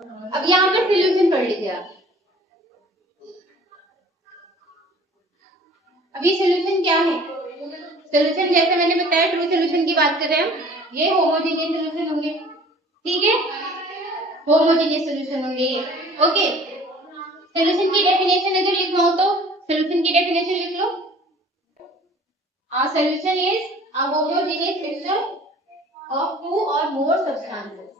अब यहाँ पर सोल्यूशन पढ़ लीजिए आप। अभी सोल्यूशन क्या है? सोल्यूशन जैसे मैंने बताया ट्रू सोल्यूशन की बात कर रहे हैं, ये होमोजेनियस सोल्यूशन होंगे, ठीक है, होमोजेनियस सोल्यूशन होंगे ये। ओके, सोल्यूशन की डेफिनेशन अगर लिखना हो तो सोल्यूशन की डेफिनेशन लिख लो। A solution is a homogeneous mixture of two or more substances.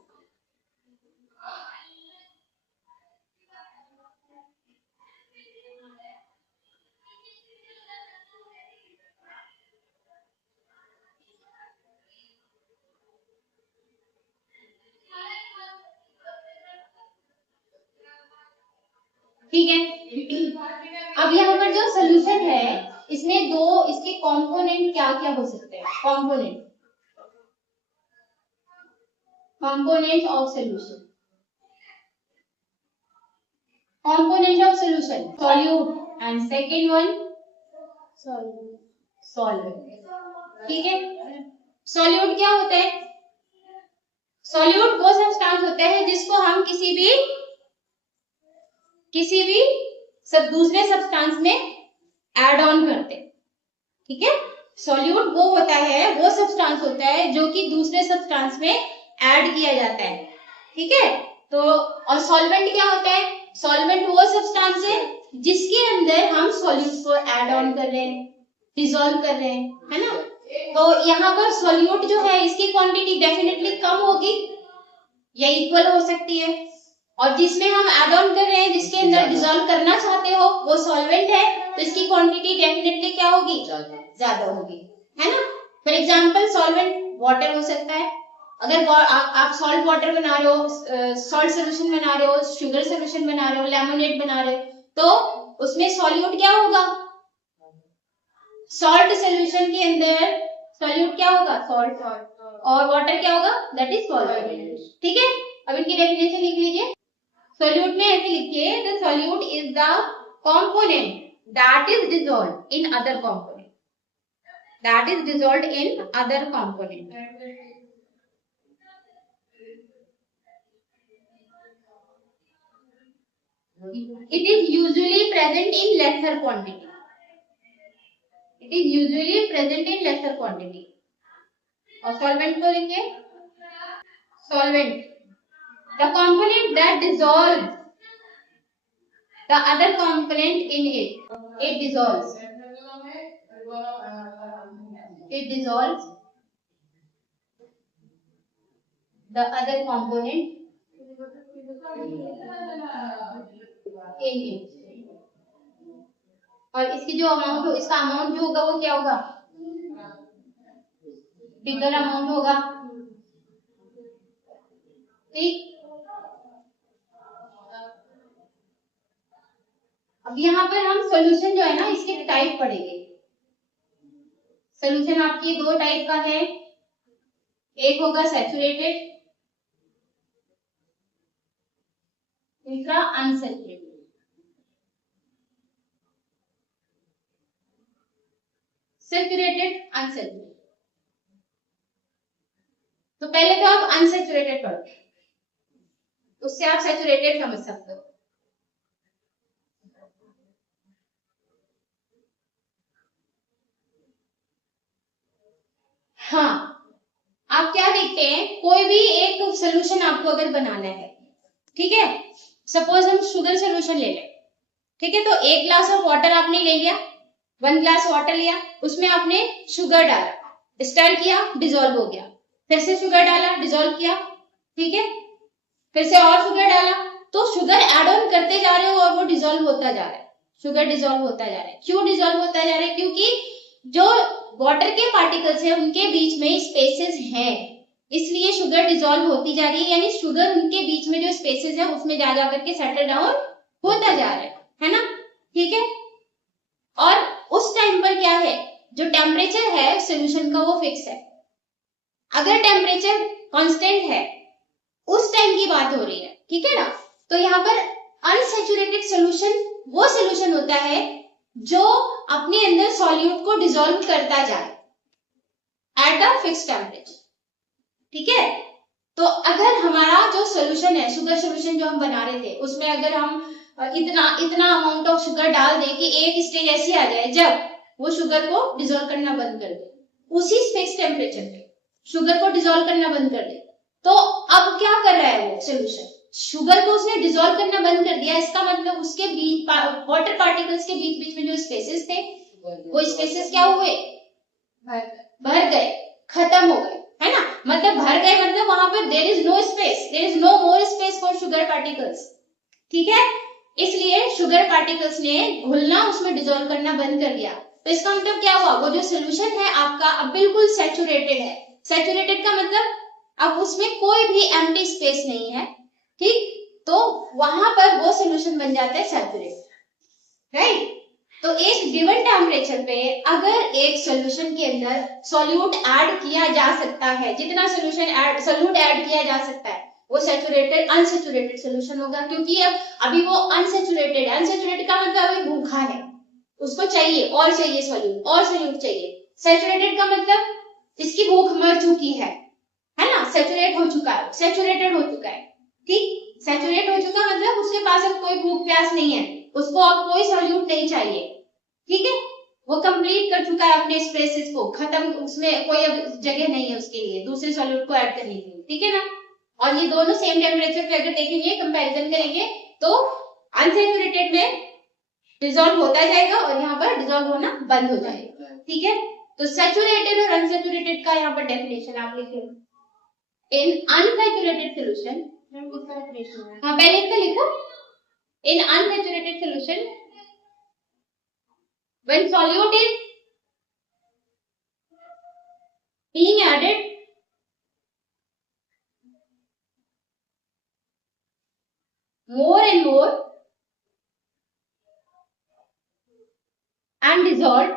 ठीक है, अब यहाँ पर जो सोल्यूशन है इसमें दो इसके कंपोनेंट क्या क्या हो सकते हैं? Component of solution, solute and second one solvent. ठीक है, सॉल्यूट क्या होता है? सॉल्यूट वो सब्सटेंस होता है जिसको हम किसी भी सब दूसरे सब्सटेंस में ऐड ऑन करते हैं। ठीक है, सॉल्यूट वो होता है, वो सब्सटेंस होता है जो कि दूसरे सब्सटेंस में ऐड किया जाता है। ठीक है, तो और सॉल्वेंट क्या होता है? सॉल्वेंट वो सब्सटेंस है जिसके अंदर हम सॉल्यूट को ऐड ऑन कर रहे हैं, डिसॉल्व कर रहे हैं, है ना। तो यहाँ पर सॉल्यूट जो है इसकी क्वांटिटी डेफिनेटली कम होगी या इक्वल हो सकती है, और जिसमें हम ऐड ऑन कर रहे हैं, जिसके अंदर डिसॉल्व करना चाहते हो, वो सॉल्वेंट है, तो इसकी क्वांटिटी डेफिनेटली क्या होगी? ज्यादा होगी, है ना। फॉर एग्जांपल सॉल्वेंट वाटर हो सकता है। अगर आप सॉल्ट वाटर बना रहे हो, सॉल्ट सोल्यूशन बना रहे हो, शुगर सोल्यूशन बना रहे हो, लेमोनेड बना रहे हो, तो उसमें सॉल्यूट क्या होगा? सॉल्ट सोल्यूशन के अंदर सॉल्यूट क्या होगा? सॉल्ट, और वाटर क्या होगा? That is solvent. ठीक है, अब इनकी डेफिनेशन लिख लीजिए। सॉल्यूट में ऐसे लिखिए, the solute is the component that is dissolved in other component, that is dissolved in other component. It is usually present in laser quantity, it is usually present in laser quantity. और solvent को लिखिए, solvent the component that dissolves the other component in it, it dissolves the other component in it। और इसकी जो amount हो, इसका amount जो होगा वो क्या होगा? बिगर अमाउंट होगा। ठीक, अब यहाँ पर हम सॉल्यूशन जो है ना इसके टाइप पढ़ेंगे। सॉल्यूशन आपकी दो टाइप का है, एक होगा सैचुरेटेड, दूसरा अनसैचुरेटेड। Saturated, unsaturated. तो पहले तो आप अनसैचुरेटेड पढ़ो, उससे आप सैचुरेटेड समझ सकते हो। हाँ, आप क्या देखते हैं, कोई भी एक सोल्यूशन आपको अगर बनाना है, ठीक है, सपोज हम शुगर सोल्यूशन ले लें, ठीक है, तो 1 ग्लास ऑफ वाटर आपने ले लिया, 1 ग्लास वाटर लिया, उसमें आपने शुगर डाला, स्टर किया, डिसॉल्व हो गया, फिर से शुगर डाला, डिसॉल्व किया, ठीक है, फिर से और शुगर डाला, तो शुगर एड ऑन करते जा रहे हो और वो डिसॉल्व होता जा रहा है, शुगर डिसॉल्व होता जा रहा है। क्यों डिसॉल्व होता जा रहा है? क्योंकि जो वाटर के पार्टिकल्स हैं उनके बीच में स्पेसेस हैं, इसलिए शुगर डिसॉल्व होती जा रही है, यानी शुगर उनके बीच में जो स्पेसेस है उसमें जा जाकर के सेटल डाउन होता जा रहा है ना। ठीक है, और उस टाइम पर क्या है, जो टेम्परेचर है सोल्यूशन का वो फिक्स है। अगर टेम्परेचर कांस्टेंट है, उस टाइम की बात हो रही है, ठीक है ना। तो यहाँ पर अनसैचुरेटेड सोल्यूशन वो सोल्यूशन होता है जो अपने अंदर सॉल्यूट को डिसॉल्व करता जाए एट अ फिक्स टेम्परेचर। ठीक है, तो अगर हमारा जो सोल्यूशन है, शुगर सोल्यूशन जो हम बना रहे थे, उसमें अगर हम इतना अमाउंट ऑफ शुगर डाल दें कि एक स्टेज ऐसी आ जाए जब वो शुगर को डिजोल्व करना बंद कर दे, उसी फिक्स टेम्परेचर पे शुगर को डिजोल्व करना बंद कर दे, तो अब क्या कर रहा है वो सोल्यूशन, शुगर को उसने डिजोल्व करना बंद कर दिया। इसका मतलब उसके बीच वाटर पार्टिकल्स के बीच बीच में जो स्पेसेस थे, वो स्पेसेस क्या हुए, भर गए, खत्म हो गए, है ना। मतलब भर गए मतलब वहां पर there is no space, there is no more space for sugar particles, ठीक है। इसलिए शुगर पार्टिकल्स ने घुलना, उसमें डिजोल्व करना बंद कर दिया। तो इसका मतलब क्या हुआ, वो जो सोल्यूशन है आपका अब बिल्कुल सैचुरेटेड है। सैचुरेटेड का मतलब अब उसमें कोई भी एम्प्टी स्पेस नहीं है, ठीक। तो वहां पर वो सोल्यूशन बन जाता है सैचुरेटेड, राइट। तो एक गिवन टेम्परेचर पे अगर एक सॉल्यूशन के अंदर सॉल्यूट ऐड किया जा सकता है, जितना सॉल्यूट ऐड किया जा सकता है, वो सैचुरेटेड अनसैचुरेटेड सॉल्यूशन होगा, क्योंकि अभी वो अनसैचुरेटेड है। अनसैचुरेटेड का मतलब अभी भूखा है, उसको चाहिए और चाहिए सॉल्यूट, और सॉल्यूट चाहिए। सैचुरेटेड का मतलब इसकी भूख मर चुकी है ना, सैचुरेट हो चुका है, सैचुरेटेड हो चुका है, ठीक। सैचुरेट हो चुका मतलब उसके पास अब कोई भूख प्यास नहीं है, उसको अब कोई सॉल्यूट नहीं चाहिए, ठीक है। वो कंप्लीट कर चुका है अपने स्पेसेस को, खत्म, उसमें कोई अब जगह नहीं है उसके लिए दूसरे सॉल्यूट को ऐड करने के लिए, ठीक है ना। और ये दोनों सेम टेम्परेचर पे अगर देखेंगे, कंपैरिजन करेंगे, तो अनसैचुरेटेड में डिजोल्व होता जाएगा और यहाँ पर डिजोल्व होना बंद हो जाएगा, ठीक है। तो सैचुरेटेड और अनसैचुरेटेड का यहाँ पर डेफिनेशन आप लिखेंगे। इन अनसैचुरेटेड सोल्यूशन, हाँ पहले इसका लिखो। In unsaturated solution when solute is being added, more and more and dissolved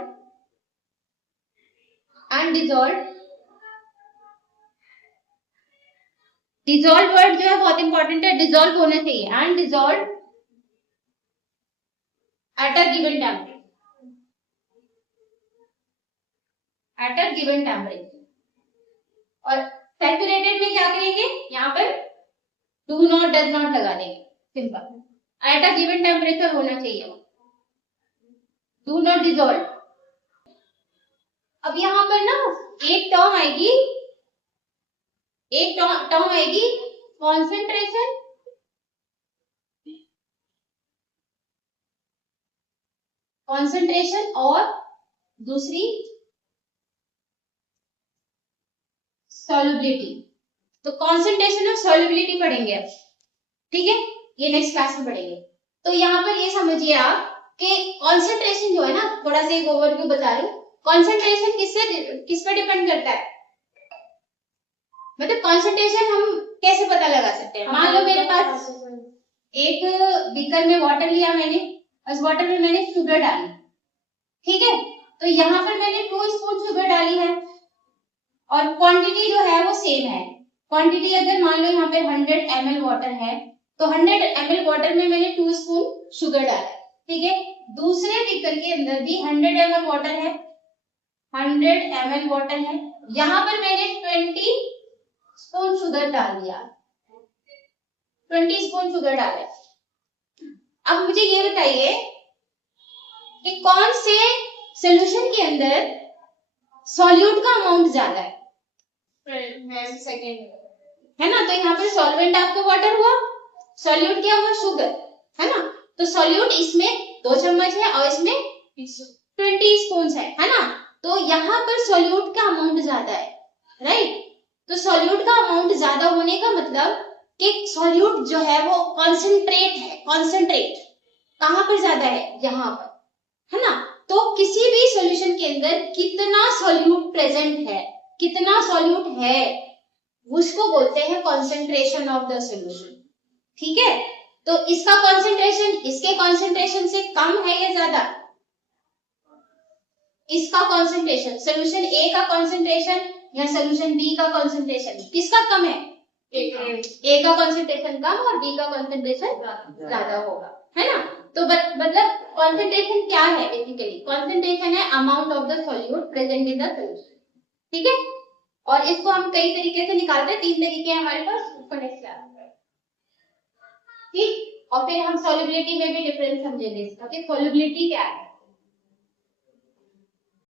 dissolve word जो है बहुत इंपॉर्टेंट है, डिजोल्व होना चाहिए, and dissolve at a given temperature, at a given temperature. और सैचुरेटेड में क्या करेंगे, यहाँ पर डू नॉट डज नॉट लगा देंगे, simple, at a given temperature होना चाहिए, डू नॉट डिजोल्व। अब यहाँ पर ना एक टर्म आएगी, कॉन्सेंट्रेशन, और दूसरी सॉल्युबिलिटी। तो कॉन्सेंट्रेशन और सॉल्युबिलिटी पढ़ेंगे अब, ठीक है, ये नेक्स्ट क्लास में पढ़ेंगे। तो यहाँ पर ये समझिए आप कि कॉन्सेंट्रेशन जो है ना, थोड़ा सा एक ओवरव्यू बता रही हूँ, कॉन्सेंट्रेशन किस पे डिपेंड करता है, मतलब कॉन्सेंट्रेशन हम कैसे पता लगा सकते हैं। मान लो मेरे पास एक बीकर में वाटर लिया मैंने, उस वाटर में मैंने शुगर डाली, ठीक है। तो यहाँ पर मैंने 2 स्पून शुगर डाली है और क्वांटिटी जो है वो सेम है। क्वांटिटी अगर मान लो यहाँ पे 100 ml वाटर है, तो 100 ml वाटर में मैंने 2 स्पून शुगर डाला, ठीक है। दूसरे बीकर के अंदर भी 100 ml वाटर है, 100 ml वाटर है, यहाँ पर मैंने 20 स्पून शुगर डाल दिया, 20 स्पून शुगर डाला। अब मुझे ये बताइए कि कौन से सॉल्यूशन के अंदर सॉल्यूट का अमाउंट ज्यादा है, है ना। तो यहाँ पर सॉल्वेंट आपका वाटर हुआ, सॉल्यूट क्या हुआ, शुगर, है ना। तो सॉल्यूट इसमें 2 चम्मच है और इसमें 20 स्पून है ना। तो यहाँ पर सॉल्यूट का अमाउंट ज्यादा है, राइट। तो सॉल्यूट का अमाउंट ज्यादा होने का मतलब कि सॉल्यूट जो है वो कॉन्सेंट्रेट है, कॉन्सेंट्रेट कहाँ पर ज्यादा है, यहाँ पर, है ना। तो किसी भी सॉल्यूशन के अंदर कितना सॉल्यूट प्रेजेंट है, कितना सॉल्यूट है, उसको बोलते हैं कॉन्सेंट्रेशन ऑफ द सॉल्यूशन, ठीक है। तो इसका कॉन्सेंट्रेशन इसके कॉन्सेंट्रेशन से कम है या ज्यादा, इसका कॉन्सेंट्रेशन सॉल्यूशन ए का कॉन्सेंट्रेशन या सॉल्यूशन बी का कॉन्सेंट्रेशन किसका कम है, ए का कॉन्सेंट्रेशन कम और बी का कॉन्सेंट्रेशन ज्यादा होगा, है ना। तो मतलब कॉन्सेंट्रेशन क्या है, बेसिकली कॉन्सेंट्रेशन है amount of the solute present in the solution, ठीक है। और इसको हम कई तरीके से निकालते हैं, 3 तरीके हैं हमारे पास, उसको नेक्स्ट क्लास में, ठीक। और फिर हम सॉल्युबिलिटी में भी डिफरेंस समझेंगे इसका कि सॉल्युबिलिटी क्या है।